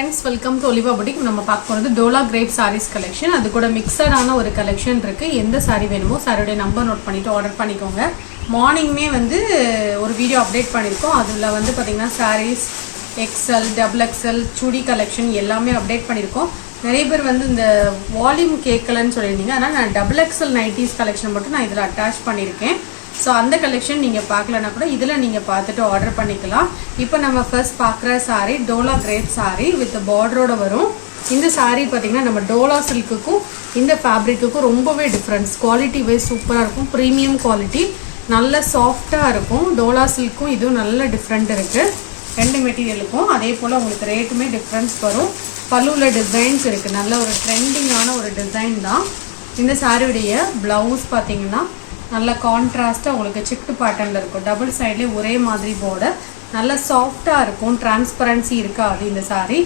friends, welcome to Oliva Boutique. நம்ம பார்க்க போறது டோலா கிரேப் sarees collection. அது கூட மிக்ஸடான ஒரு collection இருக்கு. எந்த saree வேணுமோ சாரியோட நம்பர் நோட் பண்ணிட்டு ஆர்டர் பண்ணிக்கோங்க. மார்னிங்மே வந்து ஒரு வீடியோ அப்டேட் பண்ணிருக்கோம். அதுல வந்து பாத்தீங்கன்னா sarees XL, XXL, சுடி collection எல்லாமே அப்டேட் பண்ணிருக்கோம். நிறைய பேர் வந்து இந்த வால்யூம் கேட்கலன்னு சொல்லியிருந்தீங்க. அதனால நான் XXL நைட்டிஸ் collection மட்டும் நான் இதுல அட்டாச் பண்ணிருக்கேன். ஸோ அந்த கலெக்ஷன் நீங்கள் பார்க்கலன்னா கூட இதில் நீங்கள் பார்த்துட்டு ஆர்டர் பண்ணிக்கலாம். இப்போ நம்ம ஃபர்ஸ்ட் பார்க்குற சாரீ டோலா கிரேப் சாரீ வித் பார்டரோட வரும். இந்த சாரீ பார்த்தீங்கன்னா நம்ம டோலா சில்க்குக்கும் இந்த ஃபேப்ரிக்குக்கும் ரொம்பவே டிஃப்ரென்ஸ். குவாலிட்டி வைஸ் சூப்பராக இருக்கும். ப்ரீமியம் குவாலிட்டி, நல்ல சாஃப்டாக இருக்கும். டோலா சில்க்கும் இதுவும் நல்ல டிஃப்ரெண்ட் இருக்குது ரெண்டு மெட்டீரியலுக்கும். அதே போல் உங்களுக்கு ரேட்டுமே டிஃப்ரென்ஸ் வரும். பல்லுவில் டிசைன்ஸ் இருக்குது. நல்ல ஒரு ட்ரெண்டிங்கான ஒரு டிசைன் தான். இந்த சாரியுடைய ப்ளவுஸ் பார்த்தீங்கன்னா நல்ல கான்ட்ராஸ்ட்டாக உங்களுக்கு சிக்கு பேட்டர்னில் இருக்கும். டபுள் சைட்லேயே ஒரே மாதிரி பார்டர், நல்ல சாஃப்டாக இருக்கும். டிரான்ஸ்பரன்சி இருக்காது இந்த சாரீ.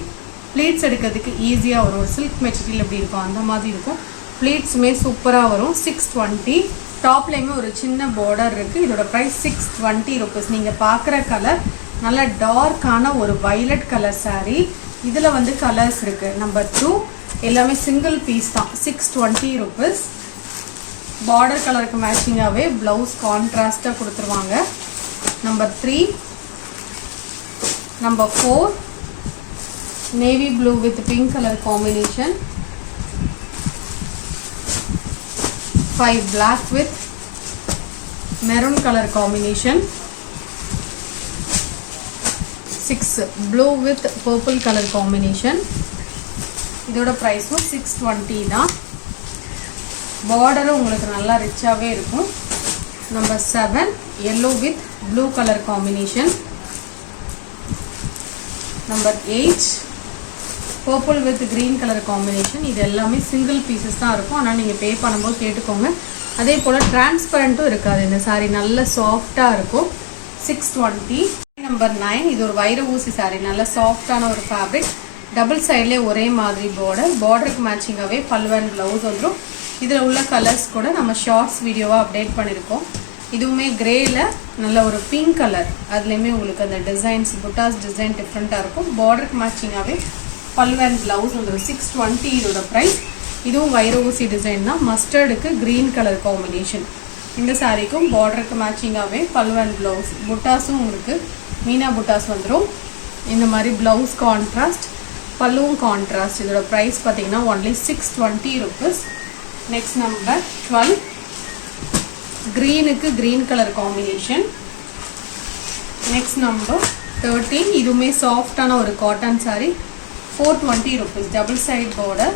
ப்ளீட்ஸ் எடுக்கிறதுக்கு ஈஸியாக வரும். சில்க் மெட்டீரியல் எப்படி இருக்கும் அந்த மாதிரி இருக்கும். ப்ளீட்ஸுமே சூப்பராக வரும். 620. டாப்லேயுமே ஒரு சின்ன பார்டர் இருக்குது. இதோட ப்ரைஸ் 620 rupees. நீங்கள் பார்க்குற கலர் நல்ல டார்க்கான ஒரு வைலட் கலர் சாரீ. இதில் வந்து கலர்ஸ் இருக்குது. நம்பர் 2 எல்லாமே சிங்கிள் பீஸ் தான். 620 rupees. பார்டர் கலருக்கு மேட்சிங்காகவே ப்ளவுஸ் கான்ட்ராஸ்டாக கொடுத்துருவாங்க. Number 3, number 4 navy blue with pink colour combination. 5 black with maroon colour combination. 6 blue with purple colour combination. இதோட ப்ரைஸும் 620 தான். பார்டரும் உங்களுக்கு நல்லா ரிச்சாகவே இருக்கும். Number 7 yellow with blue color combination. Number 8 purple with green color combination. இது எல்லாமே சிங்கிள் பீசஸ் தான் இருக்கும். ஆனால் நீங்கள் பே பண்ணும்போது கேட்டுக்கோங்க. அதே போல் டிரான்ஸ்பரண்ட்டும் இருக்காது. இந்த சாரீ நல்ல சாஃப்டாக இருக்கும். 620. நம்பர் 9 இது ஒரு வைர ஊசி சாரீ. நல்ல சாஃப்டான ஒரு ஃபேப்ரிக். டபுள் சைட்லேயே ஒரே மாதிரி பார்டருக்கு மேட்சிங்காகவே பல்லு அண்ட் ப்ளவுஸ் வந்துடும். இதில் உள்ள கலர்ஸ் கூட நம்ம ஷார்ட்ஸ் வீடியோவாக அப்டேட் பண்ணியிருக்கோம். இதுவுமே கிரேயில் நல்ல ஒரு பிங்க் கலர். அதுலேயுமே உங்களுக்கு அந்த டிசைன்ஸ் புட்டாஸ் டிசைன் டிஃப்ரெண்ட்டாக இருக்கும். பார்டருக்கு மேட்சிங்காகவே பல்லு அண்ட் ப்ளவுஸ் வந்துடும். 620 இதோட ப்ரைஸ். இதுவும் வைர ஊசி டிசைன் தான். மஸ்டர்டுக்கு க்ரீன் கலர் காம்பினேஷன். இந்த சாரீக்கும் பார்டருக்கு மேட்சிங்காகவே பல்லு அண்ட் ப்ளவுஸ் புட்டாஸும் உங்களுக்கு மீனா புட்டாஸ் வந்துடும். இந்த மாதிரி ப்ளவுஸ் கான்ட்ராஸ்ட், பல்லுவும் கான்ட்ராஸ்ட். இதோட ப்ரைஸ் பார்த்தீங்கன்னா ஒன்லி 620 rupees. நெக்ஸ்ட் நம்பர் 12 க்ரீனுக்கு green colour combination. Next number 13 இதுவுமே சாஃப்டான ஒரு cotton sari. 420 rupees. Double side border.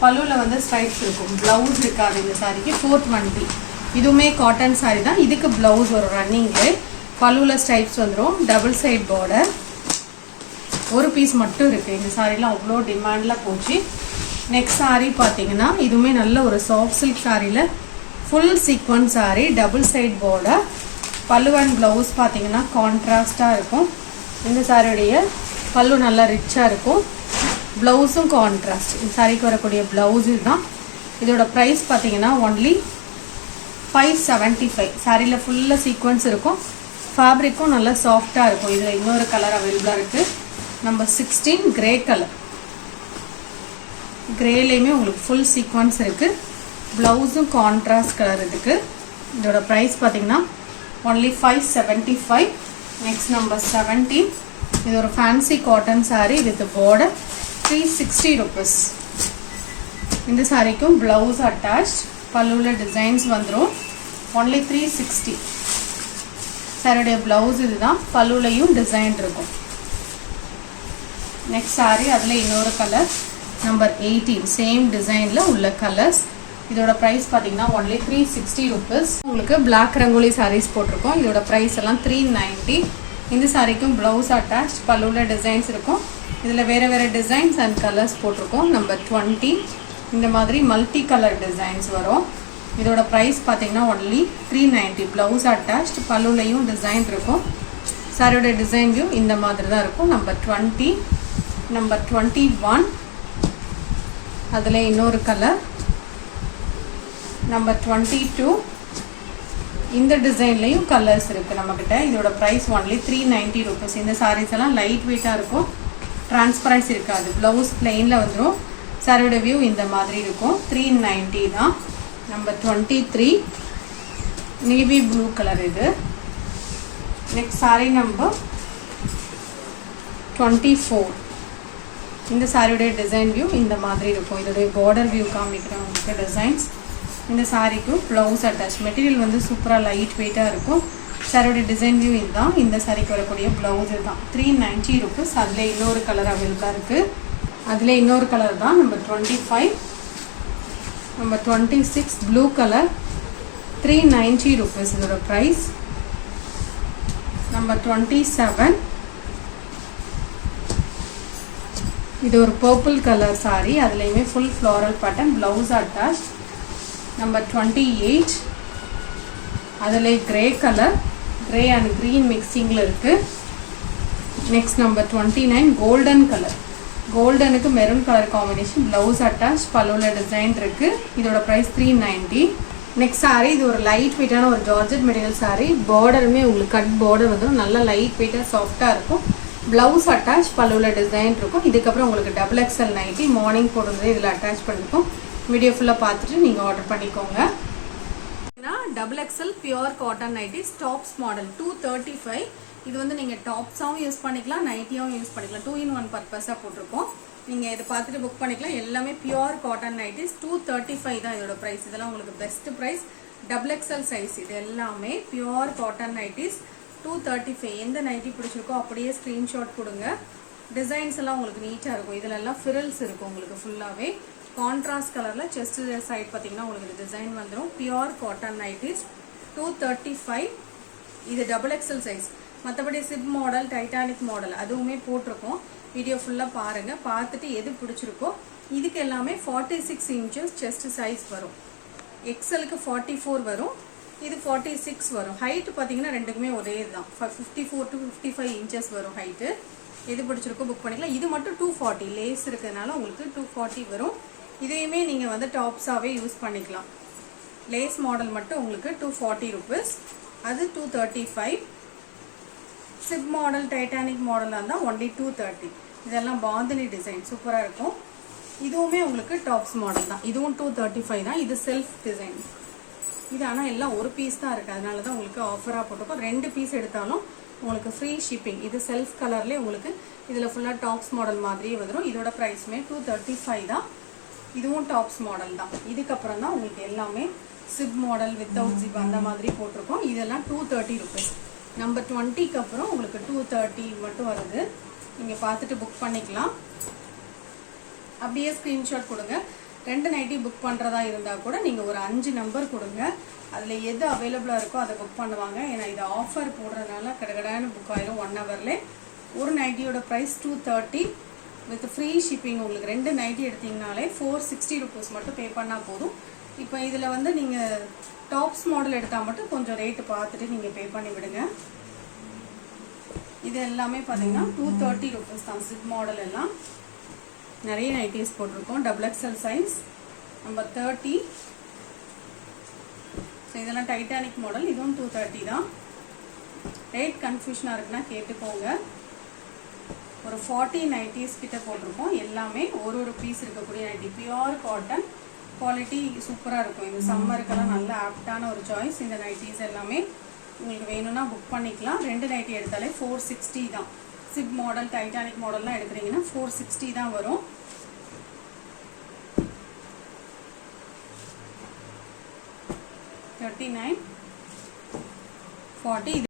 பல்லுவில் வந்து ஸ்ட்ரைப்ஸ் இருக்கும். ப்ளவுஸ் இருக்காது இந்த சாரீக்கு. 420. இதுவுமே காட்டன் சாரீ தான். இதுக்கு ப்ளவுஸ் வரும் ரன்னிங்கு. பல்லுவில் ஸ்ட்ரைப்ஸ் வந்துடும். Double side border. ஒரு பீஸ் மட்டும் இருக்குது. இந்த சாரீலாம் அவ்வளோ டிமாண்டில் போச்சு. நெக்ஸ்ட் சாரீ பார்த்தீங்கன்னா இதுவுமே நல்ல ஒரு சாஃப்ட் சில்க் சாரியில் full sequence sari. Double side border. பல்லு அண்ட் ப்ளவுஸ் பார்த்தீங்கன்னா கான்ட்ராஸ்டாக இருக்கும். இந்த சாரியுடைய பல்லு நல்லா ரிச்சாக இருக்கும். ப்ளவுஸும் கான்ட்ராஸ்ட். இந்த சாரிக்கு வரக்கூடிய ப்ளவுஸு தான். இதோட ப்ரைஸ் பார்த்தீங்கன்னா ஒன்லி 575. சாரியில் ஃபுல்லாக சீக்வன்ஸ் இருக்கும். ஃபேப்ரிக்கும் நல்லா சாஃப்டாக இருக்கும். இதில் இன்னொரு கலர் அவைலபிளாக இருக்குது. Number 16 grey colour. கிரேலேயுமே உங்களுக்கு ஃபுல் சீக்வன்ஸ் இருக்குது. ப்ளவுஸும் கான்ட்ராஸ்ட் கலர் இருக்குது. இதோட ப்ரைஸ் பார்த்தீங்கன்னா ஒன்லி 575. நெக்ஸ்ட் நம்பர் 17 இது ஒரு fancy cotton sari with border. 360 rupees. இந்த சாரீக்கும் ப்ளவுஸ் அட்டாச். பல்லுவில் டிசைன்ஸ் வந்துடும். ஒன்லி 360. சாரியுடைய ப்ளவுஸ் இதுதான். பல்லுலையும் டிசைன் இருக்கும். நெக்ஸ்ட் சாரீ அதில் இன்னொரு கலர். நம்பர் 18 சேம் டிசைனில் உள்ள கலர்ஸ். இதோட ப்ரைஸ் பார்த்தீங்கன்னா ஒன்லி 360 rupees. உங்களுக்கு பிளாக் ரங்கோலி சாரீஸ் போட்டிருக்கோம். இதோட ப்ரைஸ் எல்லாம் 390. இந்த சாரீக்கும் ப்ளவுஸ் அட்டாச். பல்லுவில் டிசைன்ஸ் இருக்கும். இதில் வேறு வேறு டிசைன்ஸ் அண்ட் கலர்ஸ் போட்டிருக்கோம். நம்பர் 20 இந்த மாதிரி மல்டி கலர் டிசைன்ஸ் வரும். இதோட ப்ரைஸ் பார்த்தீங்கன்னா ஒன்லி 390. Blouse attach. பல்லுலையும் டிசைன் இருக்கும். சாரியோட டிசைன் வியூ இந்த மாதிரி தான் இருக்கும். நம்பர் 20. நம்பர் 21 அதில் இன்னொரு கலர். நம்பர் 22 இந்த டிசைன்லேயும் கலர்ஸ் இருக்குது நம்மக்கிட்ட. இதோட ப்ரைஸ் ஒன்லி 390 rupees. இந்த சாரீஸ் எல்லாம் லைட் வெயிட்டாக இருக்கும். டிரான்ஸ்பரன்சி இருக்காது. ப்ளவுஸ் பிளெயினில் வந்துடும். சாரியோட வியூ இந்த மாதிரி இருக்கும். 390 தான். நம்பர் 23 நேவி ப்ளூ கலர் இது. Next sorry number 24. இந்த சாரியோடைய டிசைன் வியூ இந்த மாதிரி இருக்கும். இதோடைய பார்டர் வியூ காமிக்கிறேன் உங்களுக்கு டிசைன்ஸ். இந்த சாரிக்கு ப்ளவுஸ் அட்டாச். மெட்டீரியல் வந்து சூப்பராக லைட் வெயிட்டாக இருக்கும். சாரியோடைய டிசைன் வியூ இதுதான். இந்த சாரிக்கு வரக்கூடிய ப்ளவுஸ் தான். 390 ருபீஸ். அதில் இன்னொரு கலர் அவைலபிளாக இருக்குது. அதில் இன்னொரு கலர் தான் number 25. Number 26 blue colour. 390 rupees இதோட ப்ரைஸ். நம்பர் 27 இது ஒரு பர்பிள் கலர் சாரி. அதுலேயுமே full floral pattern. Blouse attach. Number 28 அதில் grey colour. Grey and green மிக்சிங்கில் இருக்குது. Next number 29 golden colour. கோல்டனுக்கு maroon colour combination. Blouse attach. பல்லுவில் டிசைன் இருக்குது. இதோட ப்ரைஸ் 390. நெக்ஸ்ட் சாரி இது ஒரு லைட் வெயிட்டான ஒரு ஜார்ஜெட் மெட்டீரியல் சாரி. பார்டருமே உங்களுக்கு கட் பார்டர் வந்துடும். நல்லா லைட் வெயிட்டாக சாஃப்டாக இருக்கும். Blouse attach. பல்லுவில் டிசைன் இருக்கும். இதுக்கப்புறம் உங்களுக்கு XXL நைட்டி மார்னிங் போடுறது இதில் அட்டாச் பண்ணியிருக்கோம். வீடியோ ஃபுல்லாக பார்த்துட்டு நீங்கள் ஆர்டர் பண்ணிக்கோங்க. XXL pure cotton nighties tops model 235. இது வந்து நீங்கள் டாப்ஸாகவும் யூஸ் பண்ணிக்கலாம், நைட்டியாகவும் யூஸ் பண்ணிக்கலாம். 2-in-1 பர்பஸாக போட்டிருக்கோம். நீங்கள் இதை பார்த்துட்டு புக் பண்ணிக்கலாம். எல்லாமே பியூர் காட்டன் நைட்டிஸ். 235 தான் இதோட ப்ரைஸ். இதெல்லாம் உங்களுக்கு பெஸ்ட் ப்ரைஸ். XXL size. இது எல்லாமே பியூர் காட்டன் நைட்டிஸ். 235. எந்த நைட்டி பிடிச்சிருக்கோ அப்படியே ஸ்க்ரீன்ஷாட் கொடுங்க. டிசைன்ஸ் எல்லாம் உங்களுக்கு நீட்டாக இருக்கும். இதில் எல்லாம் ஃபிரல்ஸ் இருக்கும் உங்களுக்கு ஃபுல்லாகவே. கான்ட்ராஸ்ட் கலரில் செஸ்ட் சைட் பார்த்தீங்கன்னா உங்களுக்கு டிசைன் வந்துடும். Pure cotton nighties 235. இது XXL சைஸ். மற்றபடி சிப் மாடல், டைட்டானிக் மாடல் அதுவுமே போட்டிருக்கோம். வீடியோ ஃபுல்லாக பாருங்கள். பார்த்துட்டு எது பிடிச்சிருக்கோ. இதுக்கு எல்லாமே 46 இன்ச்சஸ் செஸ்ட் சைஸ் வரும். எக்ஸலுக்கு 44 வரும். இது 46 வரும். ஹைட் பார்த்தீங்கன்னா ரெண்டுக்குமே ஒரே தான். 54 to 55 இன்ச்சஸ் வரும் ஹைட்டு. எது பிடிச்சிருக்கோ புக் பண்ணிக்கலாம். இது மட்டும் 240 லேஸ் இருக்கிறதுனால உங்களுக்கு 240 வரும். இதையுமே நீங்கள் வந்து டாப்ஸாகவே யூஸ் பண்ணிக்கலாம். லேஸ் மாடல் மட்டும் உங்களுக்கு 240 ருபீஸ். அது 235. சிப் மாடல், டைட்டானிக் மாடலாக இருந்தால் ஒன்லி 230. இதெல்லாம் பாந்தினி டிசைன் சூப்பராக இருக்கும். இதுவுமே உங்களுக்கு டாப்ஸ் மாடல் தான். இதுவும் 235 தான். இது செல்ஃப் டிசைன். இது ஆனால் எல்லாம் ஒரு பீஸ் தான் இருக்குது. அதனால தான் உங்களுக்கு ஆஃபராக போட்டிருக்கோம். 2 பீஸ் எடுத்தாலும் உங்களுக்கு ஃப்ரீ ஷிப்பிங். இது செல்ஃப் கலர்லேயே உங்களுக்கு இதில் ஃபுல்லாக டாப்ஸ் மாடல் மாதிரியே வந்துடும். இதோட ப்ரைஸுமே 235 தான். இதுவும் டாப்ஸ் மாடல் தான். இதுக்கப்புறம் தான் உங்களுக்கு எல்லாமே சிப் மாடல் வித்தவுட் ஜிப் அந்த மாதிரி போட்டிருக்கோம். இதெல்லாம் 230 ருபீஸ். நம்பர் 20க்கு அப்புறம் உங்களுக்கு 230 மட்டும் வருது. நீங்கள் பார்த்துட்டு புக் பண்ணிக்கலாம். அப்படியே ஸ்க்ரீன்ஷாட் கொடுங்க. 2 நைட்டி புக் பண்ணுறதா இருந்தால் கூட நீங்கள் ஒரு 5 நம்பர் கொடுங்க. அதில் எது அவைலபிளாக இருக்கோ அதை புக் பண்ணுவாங்க. ஏன்னா இது ஆஃபர் போடுறதுனால கடகடான புக் ஆயிரும் 1 ஹவர்லே. ஒரு நைட்டியோட ப்ரைஸ் 230 வித் ஃப்ரீ ஷிப்பிங். உங்களுக்கு 2 நைட்டி எடுத்தீங்கனாலே 460 ருபீஸ் மட்டும் பே பண்ணால் போதும். இப்போ இதில் வந்து நீங்கள் டாப்ஸ் மாடல் எடுத்தால் மட்டும் கொஞ்சம் ரேட்டு பார்த்துட்டு நீங்கள் பே பண்ணி விடுங்க. இது எல்லாமே பார்த்தீங்கன்னா 230 ருபீஸ் தான். சிப் மாடல் எல்லாம் நிறைய நைட்டிஸ் போட்டிருக்கோம். XXL size. நம்பர் 30. ஸோ இதெல்லாம் டைட்டானிக் மாடல். இதுவும் 230 தான். ரேட் கன்ஃபியூஷனாக இருக்குன்னா கேட்டுக்கோங்க. ஒரு 40 நைட்டிஸ் கிட்ட போட்டிருக்கோம். எல்லாமே ஒரு பீஸ் இருக்கக்கூடிய நைட்டி. பியூர் காட்டன் குவாலிட்டி சூப்பராக இருக்கும். இந்த சம்மருக்கெல்லாம் நல்ல ஆப்டான ஒரு சாய்ஸ். இந்த நைட்டிஸ் எல்லாமே உங்களுக்கு வேணும்னா புக் பண்ணிக்கலாம். 2 நைட்டி எடுத்தாலே 460 தான். சிப் மாடல், டைட்டானிக் மாடல்லாம் எடுக்கிறீங்கன்னா 460 தான் வரும். 39, 40.